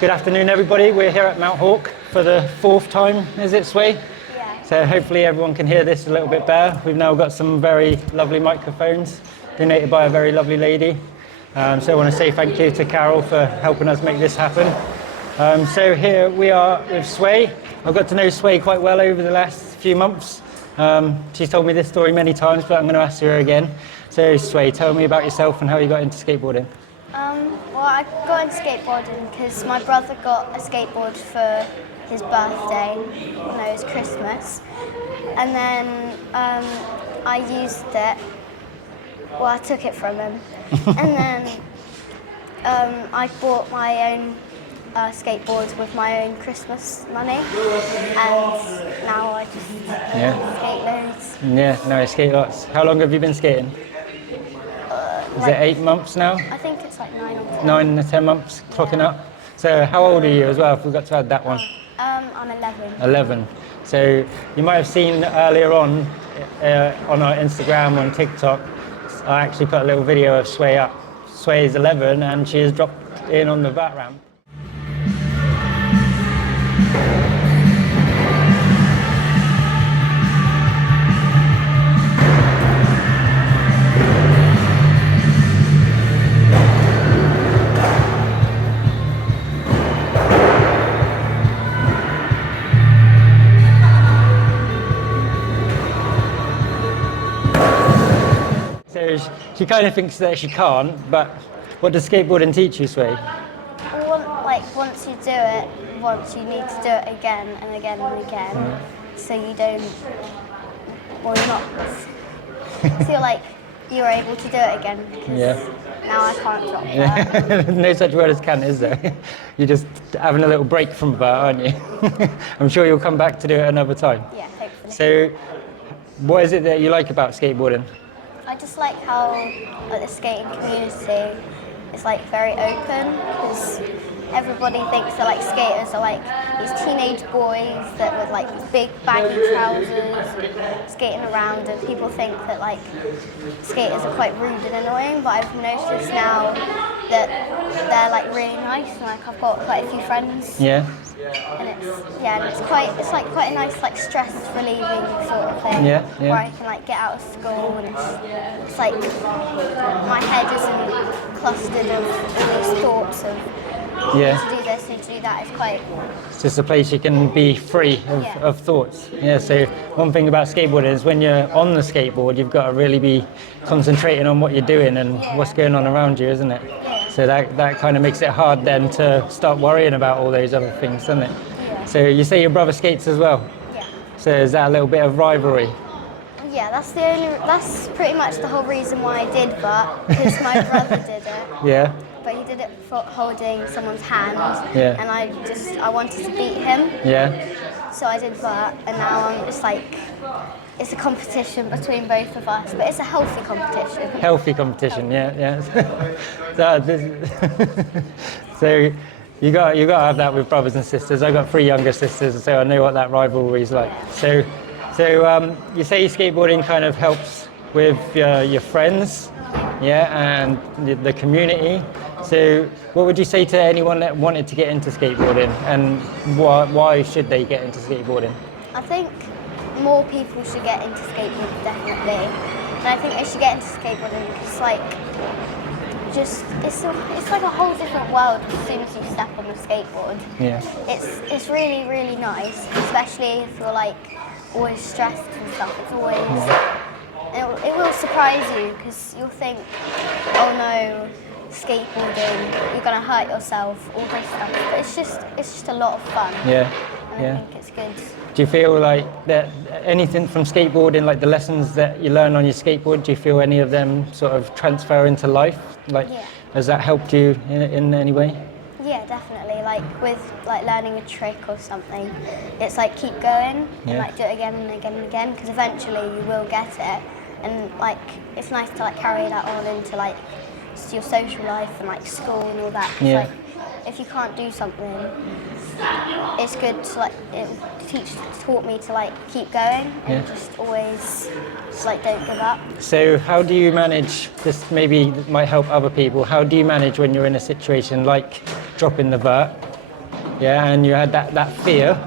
Good afternoon, everybody. We're here at Mount Hawk for the fourth time, is it, Sway? Yeah. So hopefully everyone can hear this a little bit better. We've now got some very lovely microphones donated by a very lovely lady. So I want to say thank you to Carol for helping us make this happen. So here we are with Sway. I've got to know Sway quite well over the last few months. She's told me this story many times, but I'm going to ask her again. So Sway, tell me about yourself and how you got into skateboarding. Well, I got into skateboarding because my brother got a skateboard for his birthday, no, it was Christmas, and then I used it. Well, I took it from him, and then I bought my own skateboard with my own Christmas money, and now I just skate loads. Yeah, no, I skate lots. How long have you been skating? Is it 8 months now? I think it's like 9 or 10. 9 or 10 months, clocking up. So how old are you as well? I forgot to add that one. I'm 11. 11. So you might have seen earlier on our Instagram, on TikTok, I actually put a little video of Sway up. Sway is 11 and she has dropped in on the vert ramp. So she kind of thinks that she can't, but what does skateboarding teach you, Sway? Once you do it, you need to do it again and again and again, so you don't, well, you're not, so you're able to do it again, because now I can't drop that. No such word as can't, is there? You're just having a little break from that, aren't you? I'm sure you'll come back to do it another time. Yeah, hopefully. So what is it that you like about skateboarding? I just like how the skating community is very open, because everybody thinks that skaters are these teenage boys that with big baggy trousers skating around, and people think that skaters are quite rude and annoying, but I've noticed now that they're really nice, and I've got quite a few friends. Yeah. And it's quite a nice stress relieving sort of thing. Yeah. Where I can get out of school, and it's my head isn't clustered of all these thoughts of need to do this, need to do that. It's just a place you can be free of thoughts. Yeah, so one thing about skateboarding is when you're on the skateboard, you've got to really be concentrating on what you're doing and what's going on around you, isn't it? Yeah. So that kind of makes it hard then to start worrying about all those other things, doesn't it? Yeah. So you say your brother skates as well? Yeah. So is that a little bit of rivalry? Yeah, that's pretty much the whole reason why I did that, because my brother did it. Yeah. But he did it for holding someone's hand, Yeah. and I wanted to beat him. Yeah. So I did that, and now I'm just it's a competition between both of us, but it's a healthy competition. Healthy competition, yeah. So you got to have that with brothers and sisters. I've got 3 younger sisters, so I know what that rivalry is like. So you say skateboarding kind of helps with your friends, and the community. So what would you say to anyone that wanted to get into skateboarding, and why should they get into skateboarding? I think more people should get into skateboarding, definitely. And I think they should get into skateboarding because it's like a whole different world as soon as you step on the skateboard. Yeah. It's really, really nice, especially if you're always stressed and stuff. It's always it will surprise you, because you'll think, oh no, skateboarding, you're gonna hurt yourself, all this stuff. But it's just a lot of fun. Yeah. And I think it's good. Do you feel that anything from skateboarding, the lessons that you learn on your skateboard, do you feel any of them sort of transfer into life? Has that helped you in any way? Yeah, definitely. With learning a trick or something, it's keep going and do it again and again and again, because eventually you will get it. And it's nice to carry that on into your social life and school and all that. Yeah. If you can't do something, it's good to it taught me to keep going and just always don't give up. So how do you manage, this maybe might help other people, how do you manage when you're in a situation like dropping the vert Yeah, and you had that fear,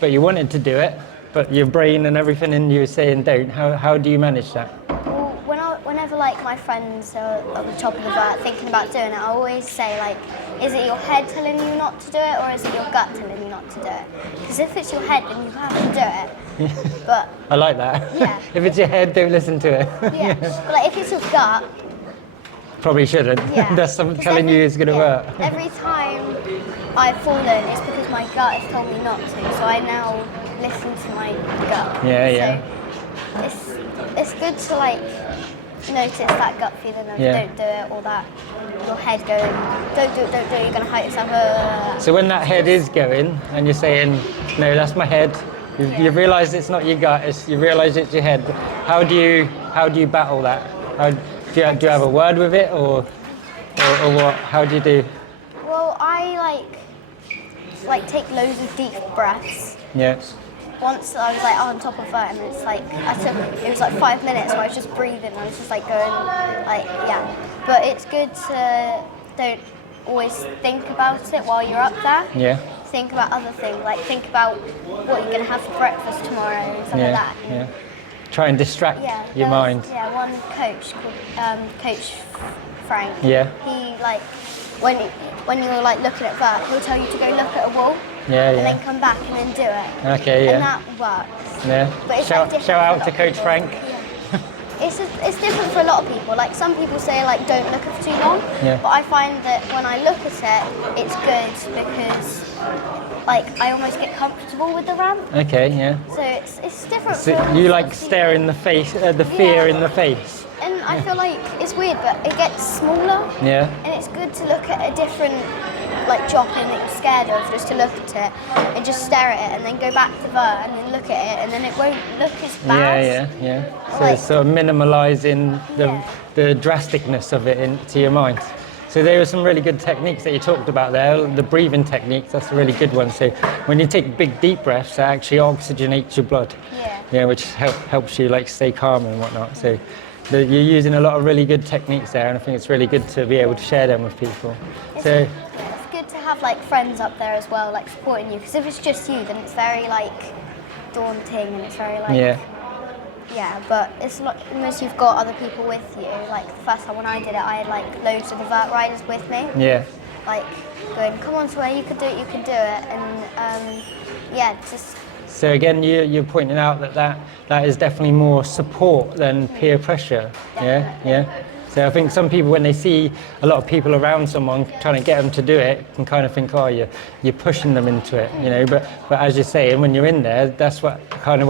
but you wanted to do it, but your brain and everything in you was saying don't. How do you manage that? Well, whenever like my friends are at the top of the vert thinking about doing it, I always say like, is it your head telling you not to do it, or is it your gut telling you not to do it? Because if it's your head, then you have to do it. But I like that. Yeah. If it's your head, don't listen to it. yeah, but like if it's your gut, Probably shouldn't. yeah. That's something 'Cause telling you it's going to work. Every time I've fallen, it's because my gut has told me not to. So I now listen to my gut. Yeah. So it's good to like notice that gut feeling of don't do it, or that your head going, don't do it, you're going to hurt yourself. So when that head is going and you're saying, no, that's my head, you realise it's not your gut, you realise it's your head. How do you battle that? Do you have a word with it, or what? How do you do? Well, I like take loads of deep breaths. Yeah. Once I was like on top of that, and it's like it was like 5 minutes where I was just breathing. I was just like going like But it's good to don't always think about it while you're up there. Yeah. Think about other things, like think about what you're gonna have for breakfast tomorrow and stuff like that. Yeah. Try and distract your mind. Yeah, one coach called Coach Frank. Yeah. He like when you're like looking at that, he'll tell you to go look at a wall. And then come back and then do it. Okay, And that works. Yeah. But it's shout out to Coach people. Frank. Yeah. It's different for a lot of people. Like some people say like don't look at it for too long. Yeah. But I find that when I look at it, it's good because like I almost get comfortable with the ramp. Okay, yeah. So it's different. So for you like people. stare in the face, the fear in the face. And I feel like it's weird, but it gets smaller. Yeah. And it's good to look at a different like drop in that you're scared of, just to look at it and just stare at it, and then go back to that and then look at it, and then it won't look as bad. Yeah. So it's sort of minimalising the drasticness of it into your mind. So there were some really good techniques that you talked about there. The breathing techniques, that's a really good one. So when you take big deep breaths, that actually oxygenates your blood. Yeah, which helps you like stay calm and whatnot. So you're using a lot of really good techniques there, and I think it's really good to be able to share them with people. It's good to have like friends up there as well, like supporting you. Because if it's just you, then it's very like daunting, and it's very like but it's like unless you've got other people with you. Like the first time when I did it, I had like loads of the vert riders with me. Yeah. Like going, come on, Sway, you could do it, and just. So again, you're pointing out that is definitely more support than peer pressure. Definitely. Yeah. So I think some people, when they see a lot of people around someone trying to get them to do it, can kind of think, oh, you're pushing them into it, you know. But as you're saying, when you're in there, that's what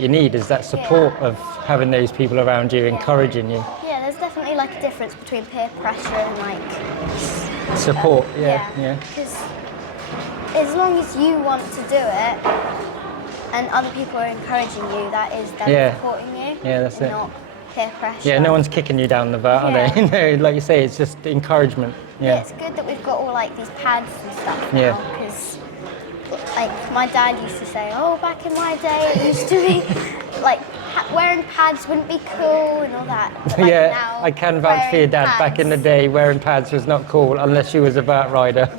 you need, is that support of having those people around you, encouraging you. Yeah, there's definitely like a difference between peer pressure and like support. Yeah. Because as long as you want to do it, and other people are encouraging you, that is them supporting you. Yeah, that's it. Not peer pressure. Yeah, no one's kicking you down the vert, are they? No, like you say, it's just encouragement. Yeah. It's good that we've got all like these pads and stuff Yeah. now, because like my dad used to say, oh, back in my day it used to be like wearing pads wouldn't be cool and all that. But, like, now, I can vouch for your dad. Back in the day, wearing pads was not cool unless you was a vert rider.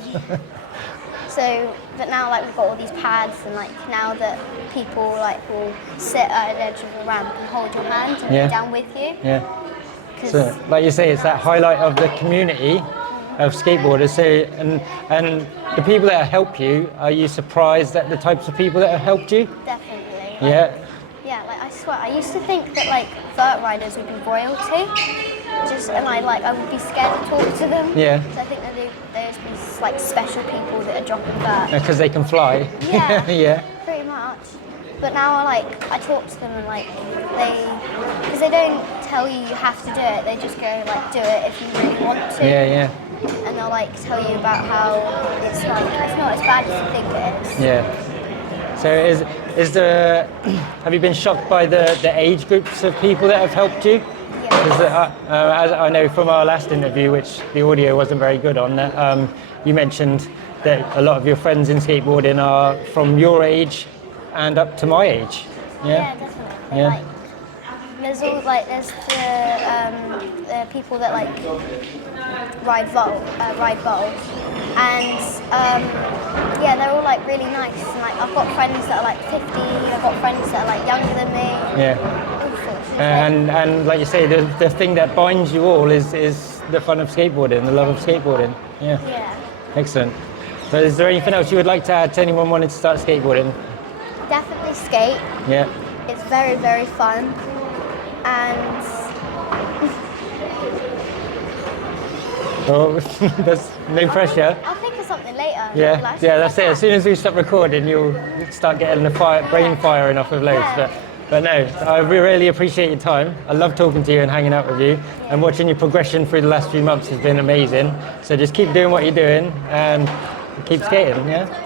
So, but now like we've got all these pads, and like now that people like will sit at an edge of the ramp and hold your hand and go down with you. Yeah. So, like you say, it's that highlight of the community of skateboarders. So, and the people that help you, are you surprised at the types of people that have helped you? Definitely. Yeah. Yeah, like I swear, I used to think that like vert riders would be royalty, I would be scared to talk to them. Yeah. So I think that there's these like special people that are dropping vert. Because they can fly. Yeah. Yeah. Pretty much. But now I talk to them, and because they don't tell you have to do it, they just go like do it if you really want to. Yeah. And they'll like tell you about how it's not as bad as you think it is. Yeah. So have you been shocked by the age groups of people that have helped you? Yeah. As I know from our last interview, which the audio wasn't very good on, that you mentioned that a lot of your friends in skateboarding are from your age and up to my age. Yeah, definitely. Yeah. there's all like there's the people that like ride bowl, and yeah, they're all like really nice. And like I've got friends that are like 50. I've got friends that are like younger than me. Yeah. All sorts. And like you say, the thing that binds you all is the fun of skateboarding, the love of skateboarding. Yeah. Yeah. Excellent. So is there anything else you would like to add to anyone wanting to start skateboarding? Definitely skate. Yeah. It's very, very fun, and Oh, there's no pressure. I'll think of something later. Yeah, Like, yeah, that's it. As soon as we stop recording, you'll start getting the brain firing off of loads. Yeah. But no, I really appreciate your time. I love talking to you and hanging out with you, and watching your progression through the last few months has been amazing. So just keep doing what you're doing and keep skating, yeah?